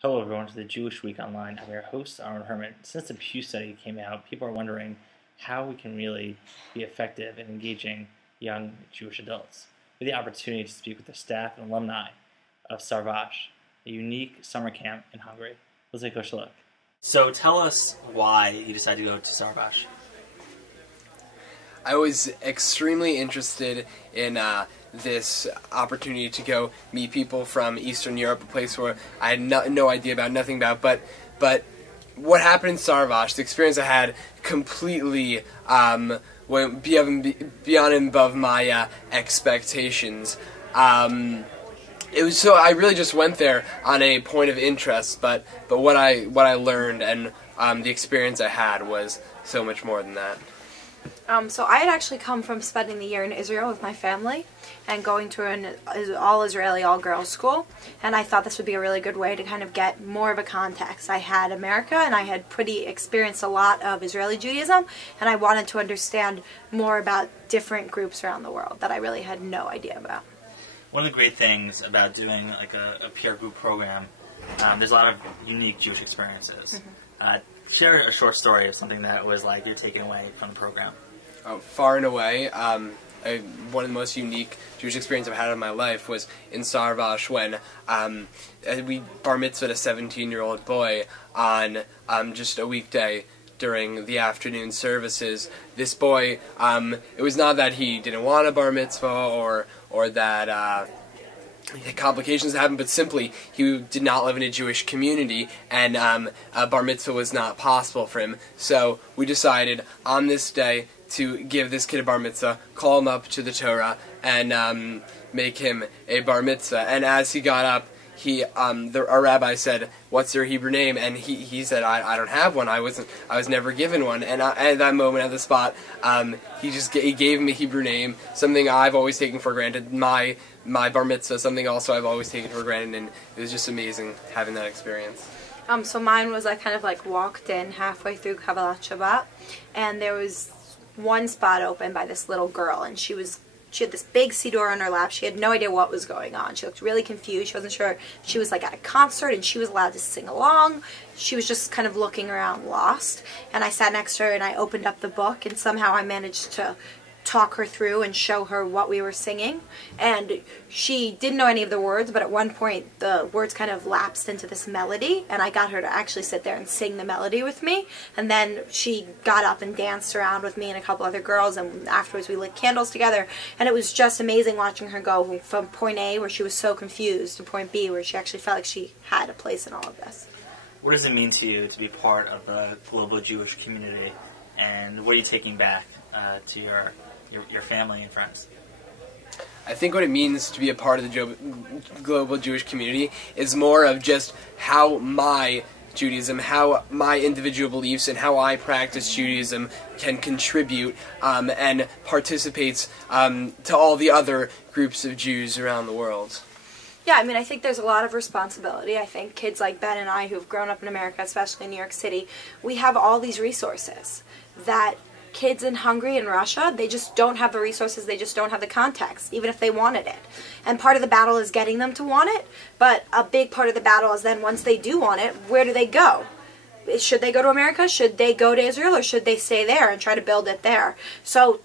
Hello everyone to the Jewish Week Online. I'm your host, Aaron Herman. Since the Pew Study came out, people are wondering how we can really be effective in engaging young Jewish adults. We had the opportunity to speak with the staff and alumni of Szarvas, a unique summer camp in Hungary. Let's take a closer look. So tell us why you decided to go to Szarvas. I was extremely interested in this opportunity to go meet people from Eastern Europe, a place where I had no idea about, nothing about. But what happened in Szarvas, the experience I had, completely went beyond and above my expectations. It was so I really just went there on a point of interest, but what I learned and the experience I had was so much more than that. So I had actually come from spending the year in Israel with my family and going to an all-Israeli, all-girls school, and I thought this would be a really good way to kind of get more of a context. I had America, and I had experienced a lot of Israeli Judaism, and I wanted to understand more about different groups around the world that I really had no idea about. One of the great things about doing like a peer group program, there's a lot of unique Jewish experiences. Share a short story of something that was like you're taking away from the program. Far and away, one of the most unique Jewish experiences I've had in my life was in Szarvas when we bar mitzvahed a 17-year-old boy on just a weekday during the afternoon services. This boy, it was not that he didn't want a bar mitzvah or that complications happened, but simply he did not live in a Jewish community, and a bar mitzvah was not possible for him. So we decided on this day to give this kid a bar mitzvah, call him up to the Torah, and make him a bar mitzvah. And as he got up, our rabbi said, "What's your Hebrew name?" And he said, "I don't have one. I was never given one." And at that moment, at the spot, he gave him a Hebrew name, something I've always taken for granted. My bar mitzvah, something also I've always taken for granted, and it was just amazing having that experience. So mine was I kind of like walked in halfway through Kabbalat Shabbat, and there was one spot open by this little girl, and she had this big siddur on her lap. She had no idea what was going on. She looked really confused. She wasn't sure. She was like at a concert and she was allowed to sing along. She was just kind of looking around lost. And I sat next to her and I opened up the book, and somehow I managed to talk her through and show her what we were singing. And she didn't know any of the words, but at one point the words kind of lapsed into this melody, and I got her to actually sit there and sing the melody with me. And then she got up and danced around with me and a couple other girls, and afterwards we lit candles together. And it was just amazing watching her go from point A, where she was so confused, to point B, where she actually felt like she had a place in all of this. What does it mean to you to be part of the global Jewish community, and what are you taking back to your family and friends? I think what it means to be a part of the global Jewish community is more of just how my Judaism, how my individual beliefs, and how I practice Judaism can contribute and participates to all the other groups of Jews around the world. Yeah, I mean, I think there's a lot of responsibility. I think kids like Ben and I, who've grown up in America, especially in New York City, we have all these resources that kids in Hungary and Russia, they just don't have the resources, they just don't have the context, even if they wanted it. And part of the battle is getting them to want it, but a big part of the battle is then once they do want it, where do they go? Should they go to America? Should they go to Israel? Or should they stay there and try to build it there? So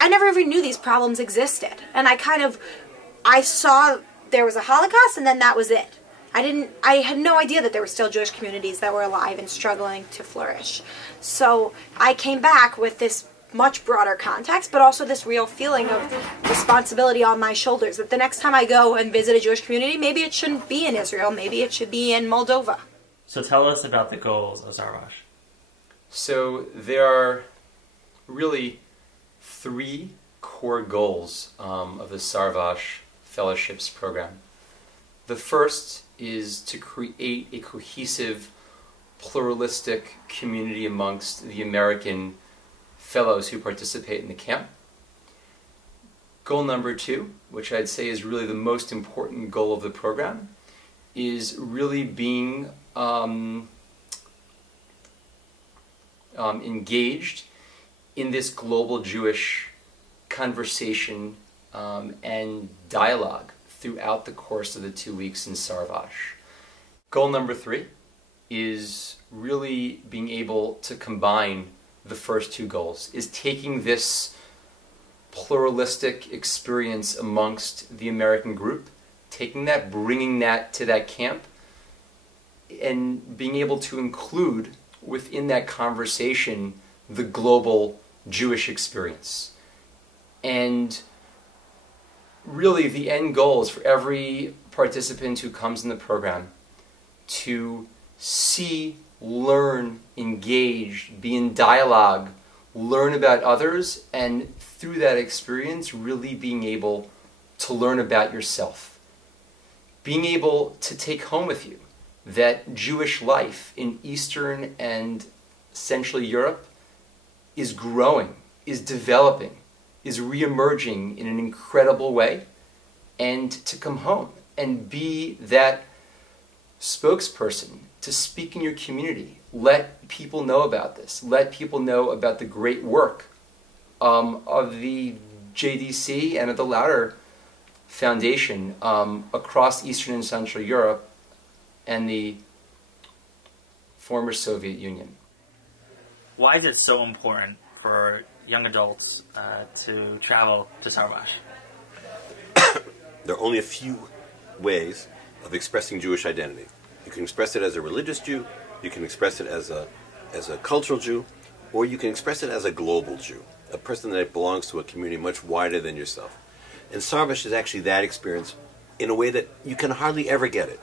I never even knew these problems existed. And I saw there was a Holocaust, and then that was it. I had no idea that there were still Jewish communities that were alive and struggling to flourish. So I came back with this much broader context, but also this real feeling of responsibility on my shoulders, that the next time I go and visit a Jewish community, maybe it shouldn't be in Israel, maybe it should be in Moldova. So tell us about the goals of Szarvas. So there are really three core goals of the Szarvas Fellowships program. The first is to create a cohesive, pluralistic community amongst the American fellows who participate in the camp. Goal number two, which I'd say is really the most important goal of the program, is really being engaged in this global Jewish conversation and dialogue throughout the course of the 2 weeks in Szarvas. Goal number 3 is really being able to combine the first 2 goals, is taking this pluralistic experience amongst the American group, taking that, bringing that to that camp, and being able to include within that conversation the global Jewish experience. And really the end goal is for every participant who comes in the program to see, learn, engage, be in dialogue, learn about others, and through that experience really being able to learn about yourself. Being able to take home with you that Jewish life in Eastern and Central Europe is growing, is developing, is re-emerging in an incredible way, and to come home and be that spokesperson to speak in your community. Let people know about this. Let people know about the great work of the JDC and of the Lauder Foundation across Eastern and Central Europe and the former Soviet Union. Why is it so important for young adults to travel to Szarvas? There are only a few ways of expressing Jewish identity. You can express it as a religious Jew, you can express it as a cultural Jew, or you can express it as a global Jew, a person that belongs to a community much wider than yourself. And Szarvas is actually that experience in a way that you can hardly ever get it.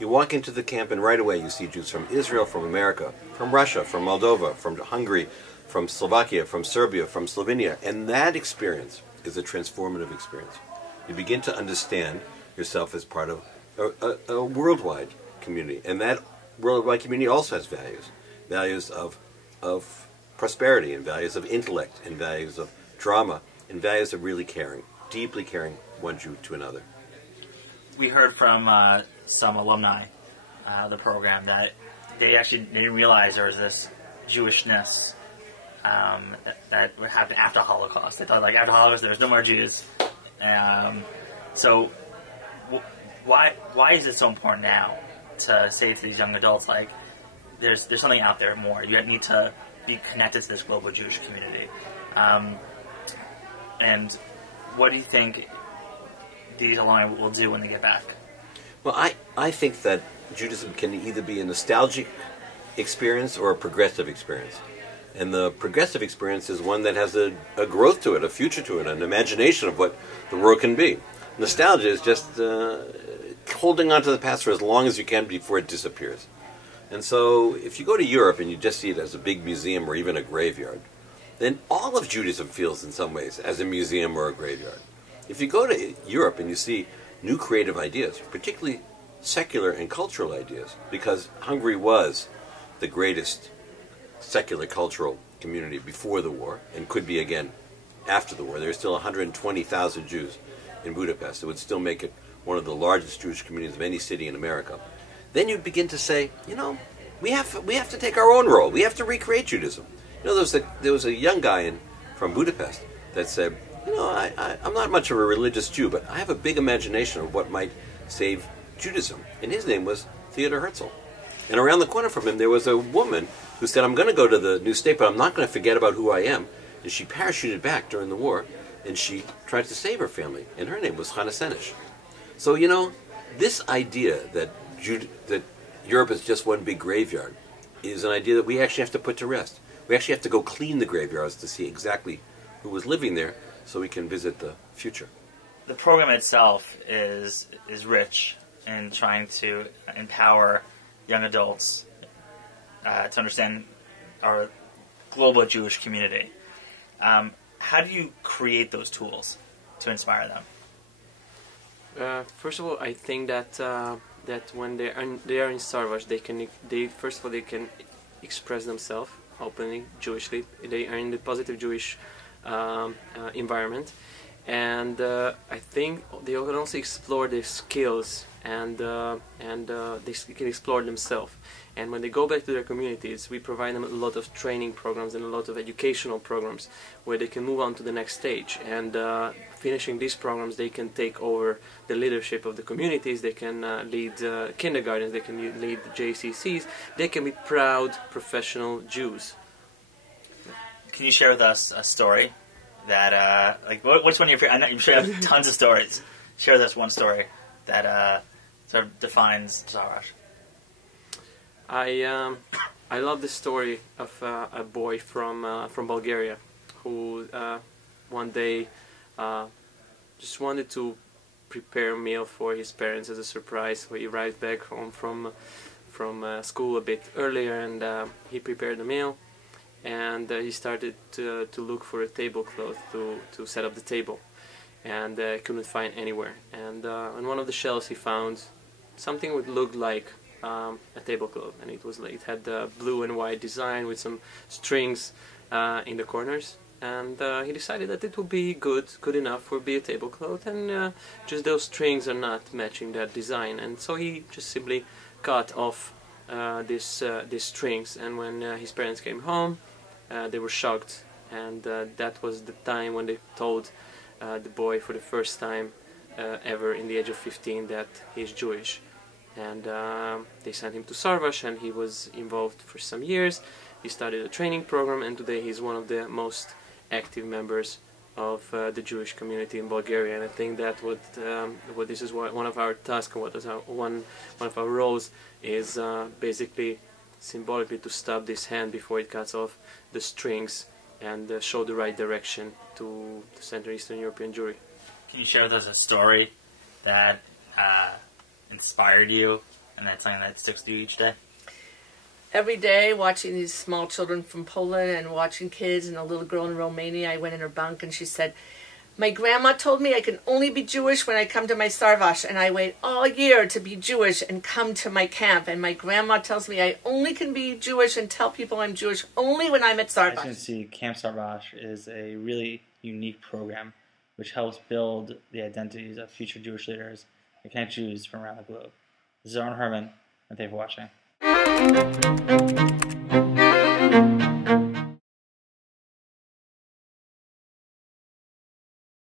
You walk into the camp and right away you see Jews from Israel, from America, from Russia, from Moldova, from Hungary, from Slovakia, from Serbia, from Slovenia, and that experience is a transformative experience. You begin to understand yourself as part of a worldwide community, and that worldwide community also has values, values of prosperity, and values of intellect, and values of drama, and values of really caring, deeply caring one Jew to another. We heard from some alumni of the program that they didn't realize there was this Jewishness that happened after the Holocaust. They thought, like, after the Holocaust there was no more Jews. So why is it so important now to say to these young adults, like, there's something out there more. You need to be connected to this global Jewish community. And what do you think these alumni will do when they get back? Well, I think that Judaism can either be a nostalgic experience or a progressive experience. And the progressive experience is one that has a growth to it, a future to it, an imagination of what the world can be. Nostalgia is just holding on to the past for as long as you can before it disappears. And so if you go to Europe and you just see it as a big museum or even a graveyard, then all of Judaism feels in some ways as a museum or a graveyard. If you go to Europe and you see new creative ideas, particularly secular and cultural ideas, because Hungary was the greatest secular cultural community before the war, and could be again after the war. There are still 120,000 Jews in Budapest. It would still make it one of the largest Jewish communities of any city in America. Then you begin to say, you know, we have to take our own role. We have to recreate Judaism. You know, there was a young guy from Budapest that said, you know, I'm not much of a religious Jew, but I have a big imagination of what might save Judaism. And his name was Theodor Herzl. And around the corner from him, there was a woman who said, I'm going to go to the new state, but I'm not going to forget about who I am. And she parachuted back during the war, and she tried to save her family. And her name was Chana Senesh. So, you know, this idea that Europe is just one big graveyard is an idea that we actually have to put to rest. We actually have to go clean the graveyards to see exactly who was living there so we can visit the future. The program itself is rich in trying to empower young adults to understand our global Jewish community. How do you create those tools to inspire them? First of all, I think that when they are in Szarvas, they can express themselves openly Jewishly. They are in the positive Jewish environment, and I think they can also explore their skills, and they can explore themselves. And when they go back to their communities, we provide them a lot of training programs and a lot of educational programs where they can move on to the next stage. And finishing these programs, they can take over the leadership of the communities, they can lead kindergartens, they can lead JCCs, they can be proud professional Jews. Can you share with us a story that, like, what's one of your, I know I'm sure you have tons of stories. Share with us one story that sort of defines Szarvas. I love the story of a boy from Bulgaria who one day just wanted to prepare a meal for his parents as a surprise. So he arrived back home from school a bit earlier, and he prepared the meal, and he started to look for a tablecloth to set up the table, and couldn't find anywhere. And on one of the shelves he found something that looked like a tablecloth, and it had the blue and white design with some strings in the corners, and he decided that it would be good enough for be a tablecloth, and just those strings are not matching that design, and so he just simply cut off these strings. And when his parents came home, they were shocked, and that was the time when they told the boy for the first time ever in the age of 15 that he's Jewish. And they sent him to Szarvas, and he was involved for some years. He started a training program, and today he's one of the most active members of the Jewish community in Bulgaria. And I think that what this is one of our tasks, and what is one of our roles is basically symbolically to stop this hand before it cuts off the strings and show the right direction to the Central Eastern European Jewry. Can you share with us a story that inspired you, and that's something that sticks to you each day? Every day, watching these small children from Poland and watching kids, and a little girl in Romania, I went in her bunk and she said, "My grandma told me I can only be Jewish when I come to my Szarvas, and I wait all year to be Jewish and come to my camp. And my grandma tells me I only can be Jewish and tell people I'm Jewish only when I'm at Szarvas." As you can see, Camp Szarvas is a really unique program which helps build the identities of future Jewish leaders and connect Jews from around the globe. This is Aaron Herman, and thank you for watching.